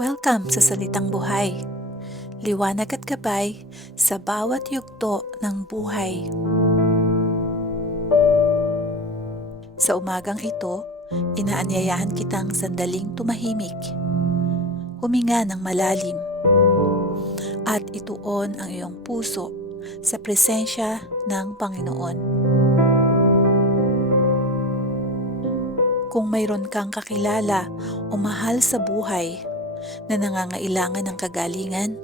Welcome sa Salitang Buhay. Liwanag at gabay sa bawat yugto ng buhay. Sa umagang ito, inaanyayahan kitang sandaling tumahimik, huminga ng malalim, at ituon ang iyong puso sa presensya ng Panginoon. Kung mayroon kang kakilala o mahal sa buhay na nangangailangan ng kagalingan,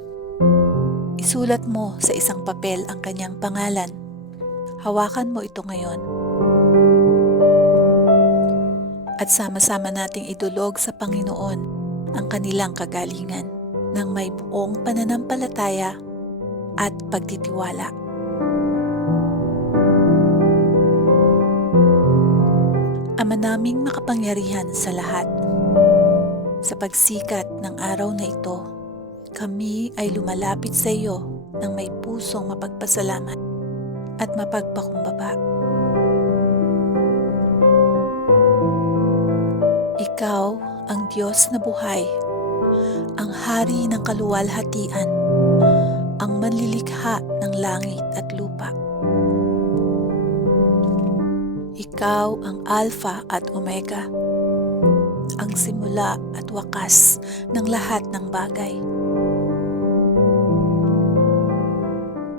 isulat mo sa isang papel ang kanyang pangalan. Hawakan mo ito ngayon. At sama-sama nating idulog sa Panginoon ang kanilang kagalingan ng may buong pananampalataya at pagtitiwala. Ama naming makapangyarihan sa lahat, sa pagsikat ng araw na ito, kami ay lumalapit sa iyo ng may pusong mapagpasalamat at mapagpakumbaba. Ikaw ang Diyos na buhay, ang Hari ng kaluwalhatian, ang manlilikha ng langit at lupa. Ikaw ang Alpha at Omega, ang simula at wakas ng lahat ng bagay.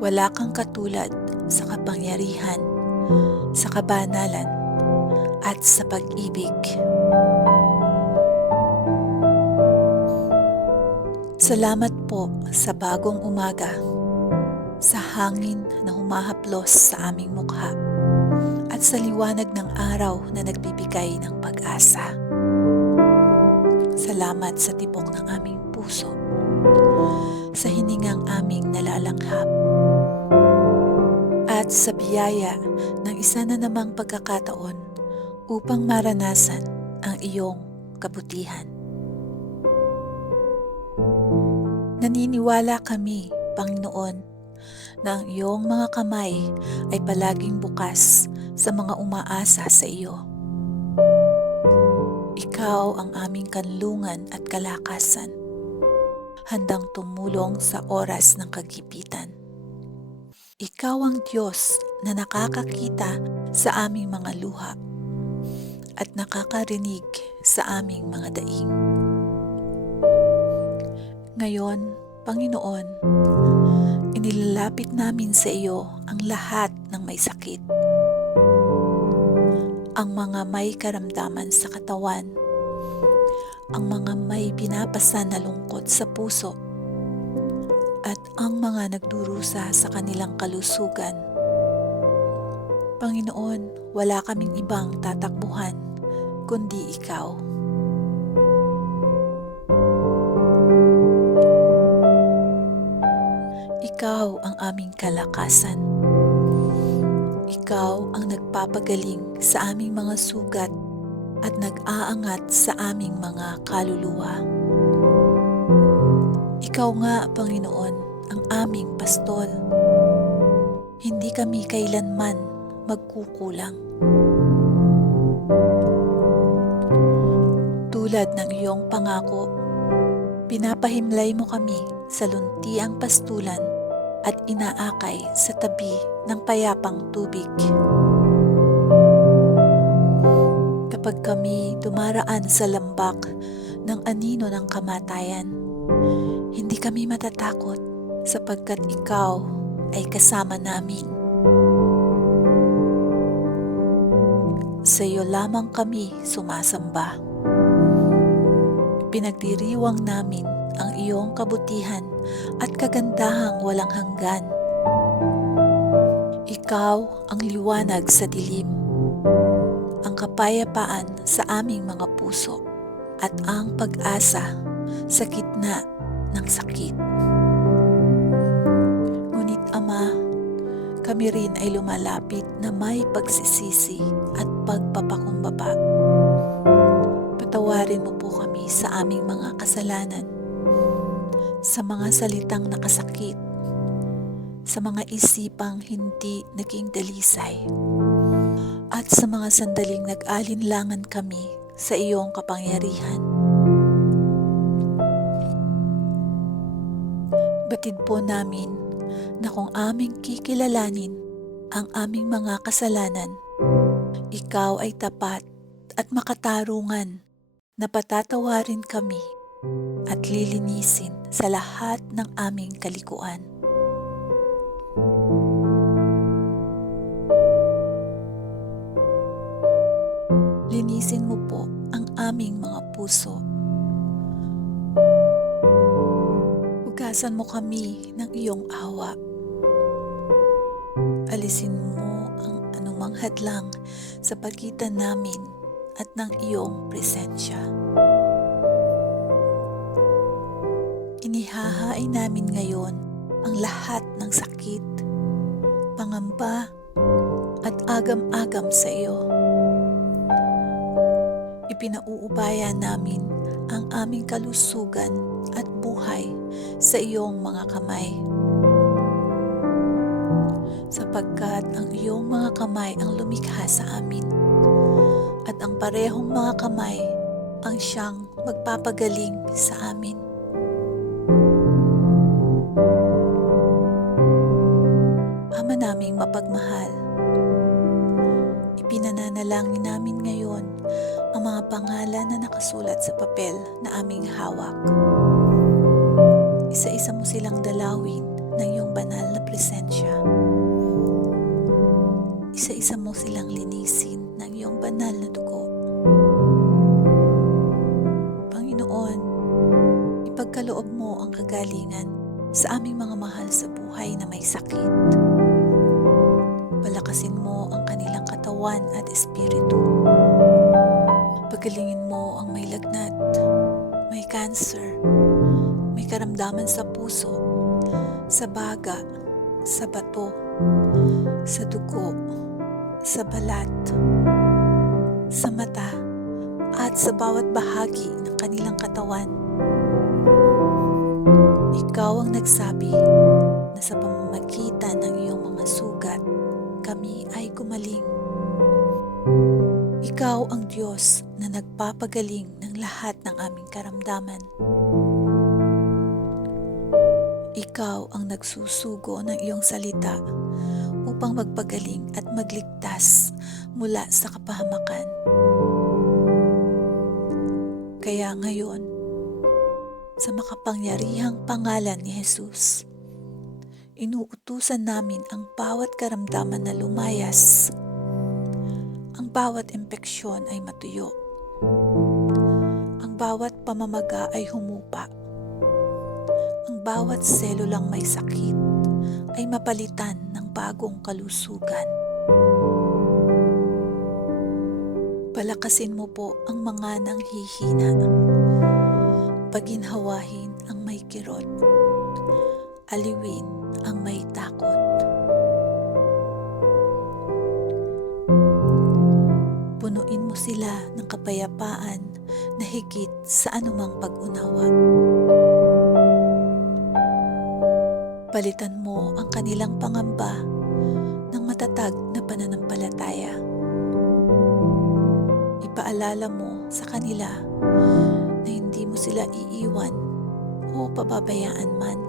Wala kang katulad sa kapangyarihan, sa kabanalan, at sa pag-ibig. Salamat po sa bagong umaga, sa hangin na humahaplos sa aming mukha, at sa liwanag ng araw na nagbibigay ng pag-asa. Salamat sa tibok ng aming puso, sa hiningang aming nalalanghap, at sa biyaya ng isa na namang pagkakataon upang maranasan ang iyong kabutihan. Naniniwala kami, Panginoon, na ang iyong mga kamay ay palaging bukas sa mga umaasa sa iyo. Ikaw ang aming kanlungan at kalakasan, handang tumulong sa oras ng kagipitan. Ikaw ang Diyos na nakakakita sa aming mga luha at nakakarinig sa aming mga daing. Ngayon, Panginoon, inilalapit namin sa iyo ang lahat ng may sakit, ang mga may karamdaman sa katawan, ang mga may pinapasan na lungkot sa puso, at ang mga nagdurusa sa kanilang kalusugan. Panginoon, wala kaming ibang tatakbuhan kundi ikaw. Ikaw ang aming kalakasan. Ikaw ang nagpapagaling sa aming mga sugat at nag-aangat sa aming mga kaluluwa. Ikaw nga, Panginoon, ang aming pastol. Hindi kami kailanman magkukulang. Tulad ng iyong pangako, pinapahimlay mo kami sa luntiang pastulan at inaakay sa tabi ng payapang tubig. Kapag kami dumaraan sa lambak ng anino ng kamatayan, hindi kami matatakot sapagkat ikaw ay kasama namin. Sa iyo lamang kami sumasamba. Pinagdiriwang namin ang iyong kabutihan at kagandahang walang hanggan. Ikaw ang liwanag sa dilim, ang kapayapaan sa aming mga puso, at ang pag-asa sa gitna ng sakit. Ngunit Ama, kami rin ay lumalapit na may pagsisisi at pagpapakumbaba. Patawarin mo po kami sa aming mga kasalanan, sa mga salitang nakasakit, sa mga isipang hindi naging dalisay, at sa mga sandaling nag-alinlangan kami sa iyong kapangyarihan. Batid po namin na kung aming kikilalanin ang aming mga kasalanan, ikaw ay tapat at makatarungan na patatawarin kami at lilinisin sa lahat ng aming kalikuan. Linisin mo po ang aming mga puso. Hugasan mo kami ng iyong awa. Alisin mo ang anumang hadlang sa pagitan namin at ng iyong presensya. Inihahain namin ngayon ang lahat ng sakit, pangamba at agam-agam sa iyo. Ipinauubaya namin ang aming kalusugan at buhay sa iyong mga kamay. Sapagkat ang iyong mga kamay ang lumikha sa amin at ang parehong mga kamay ang siyang magpapagaling sa amin. Ama naming mapagmahal, ipinananalangin namin ngayon ang mga pangalan na nakasulat sa papel na aming hawak. Isa-isa mo silang dalawin ng iyong banal na presensya. Isa-isa mo silang linisin ng iyong banal na dugo. Panginoon, ipagkaloob mo ang kagalingan sa aming mga mahal sa buhay na may sakit. Palakasin mo ang kanilang katawan at espiritu. Pagalingin mo ang may lagnat, may cancer, may karamdaman sa puso, sa baga, sa bato, sa dugo, sa balat, sa mata, at sa bawat bahagi ng kanilang katawan. Ikaw ang nagsabi na sa pamamagitan ng iyong mga sugat, kami ay gumaling. Ikaw ang Diyos na nagpapagaling ng lahat ng aming karamdaman. Ikaw ang nagsusugo ng iyong salita upang magpagaling at magligtas mula sa kapahamakan. Kaya ngayon, sa makapangyarihang pangalan ni Jesus, inuutusan namin ang bawat karamdaman na lumayas. Ang bawat impeksyon ay matuyo. Ang bawat pamamaga ay humupa. Ang bawat selulang may sakit ay mapalitan ng bagong kalusugan. Palakasin mo po ang mga nanghihina. Paginhawahin ang may kirot. Aliwin ang may takot. Punuin mo sila ng kapayapaan na higit sa anumang pag-unawa. Palitan mo ang kanilang pangamba ng matatag na pananampalataya. Ipaalala mo sa kanila na hindi mo sila iiwan o pababayaan man.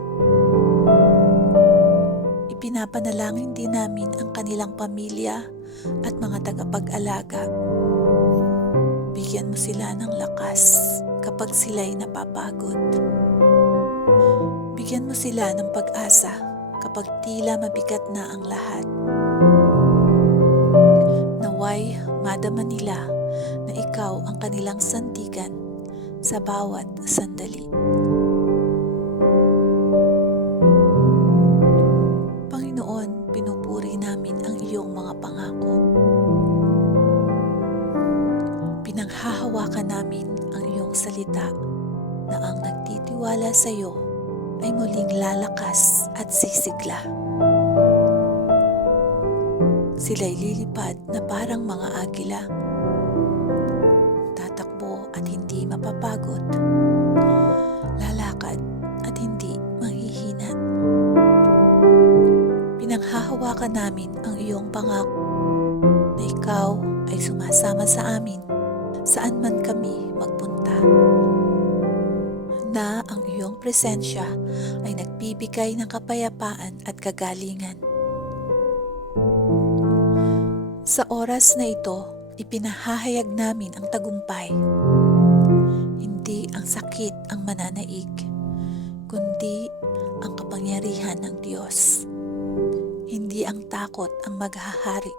Ipinapanalangin din namin ang kanilang pamilya at mga tagapag-alaga. Bigyan mo sila ng lakas kapag sila'y napapagod. Bigyan mo sila ng pag-asa kapag tila mabigat na ang lahat. Naway madama nila na ikaw ang kanilang sandigan sa bawat sandali. Panginoon, pinupuri namin ang iyong mga pangako. Pinanghahawakan namin ang iyong salita na ang nagtitiwala sa iyo ay muling lalakas at sisigla. Sila'y lilipad na parang mga agila. Tatakbo at hindi mapapagod. Lalakad at hindi manghihina. Pinanghahawakan namin ang iyong pangako na ikaw ay sumasama sa amin saan man kami magpunta. na ang iyong presensya ay nagbibigay ng kapayapaan at kagalingan. Sa oras na ito, ipinahahayag namin ang tagumpay. Hindi ang sakit ang mananaig, kundi ang kapangyarihan ng Diyos. Hindi ang takot ang maghahari,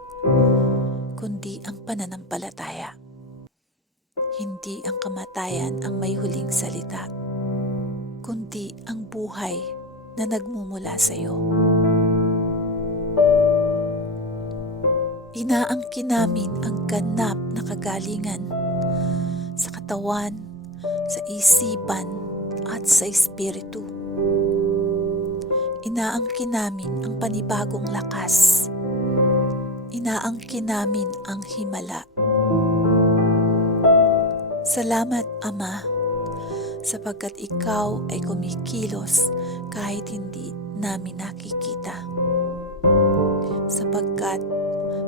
kundi ang pananampalataya. Hindi ang kamatayan ang may huling salita, kundi ang buhay na nagmumula sa iyo. Inaangkin namin ang ganap na kagalingan sa katawan, sa isipan at sa espiritu. Inaangkin namin ang panibagong lakas. Inaangkin namin ang himala. Salamat, Ama, sapagkat Ikaw ay kumikilos kahit hindi namin nakikita. Sapagkat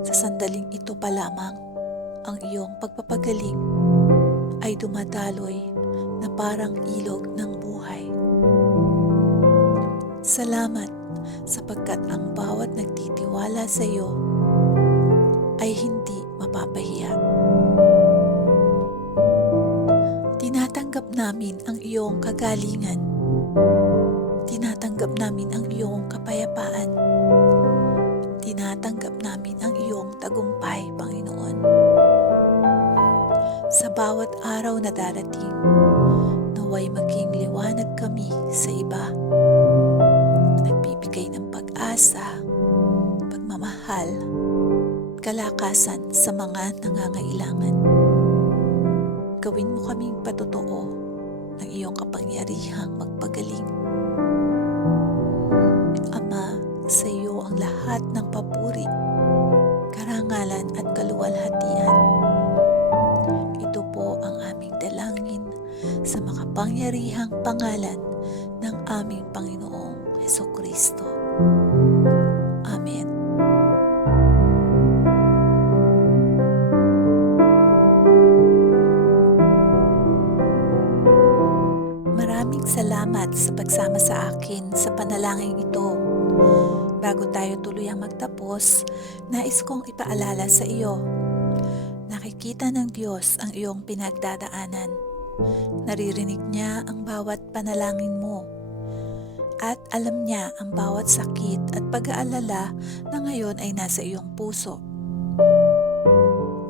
sa sandaling ito pa lamang, ang iyong pagpapagaling ay dumadaloy na parang ilog ng buhay. Salamat sapagkat ang bawat nagtitiwala sa iyo ay hindi mapapahiya. Tinatanggap namin ang iyong kagalingan. Tinatanggap namin ang iyong kapayapaan. Tinatanggap namin ang iyong tagumpay, Panginoon. Sa bawat araw na darating, naway maging liwanag kami sa iba. Nagbibigay ng pag-asa, pagmamahal, kalakasan sa mga nangangailangan. Gawin mo kaming patotoo ng iyong kapangyarihang magpagaling. Ama, sa iyo ang lahat ng papuri, karangalan at kaluwalhatian. Ito po ang aming dalangin sa makapangyarihang pangalan ng aming Panginoong Hesukristo. Amen. Maraming salamat sa pagsama sa akin sa panalangin ito. Bago tayo tuluyang magtapos, nais kong ipaalala sa iyo. Nakikita ng Diyos ang iyong pinagdadaanan. Naririnig niya ang bawat panalangin mo. At alam niya ang bawat sakit at pag-aalala na ngayon ay nasa iyong puso.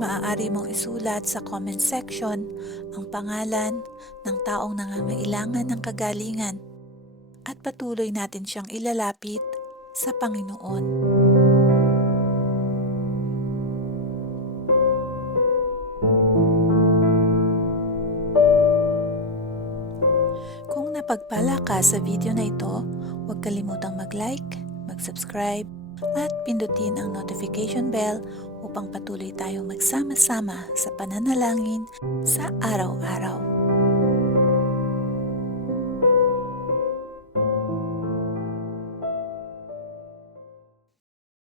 Maaari mong isulat sa comment section ang pangalan ng taong nangangailangan ng kagalingan at patuloy natin siyang ilalapit sa Panginoon. Kung napagpala ka sa video na ito, huwag kalimutang mag-like, mag-subscribe, at pindutin ang notification bell upang patuloy tayong magsama-sama sa pananalangin sa araw-araw.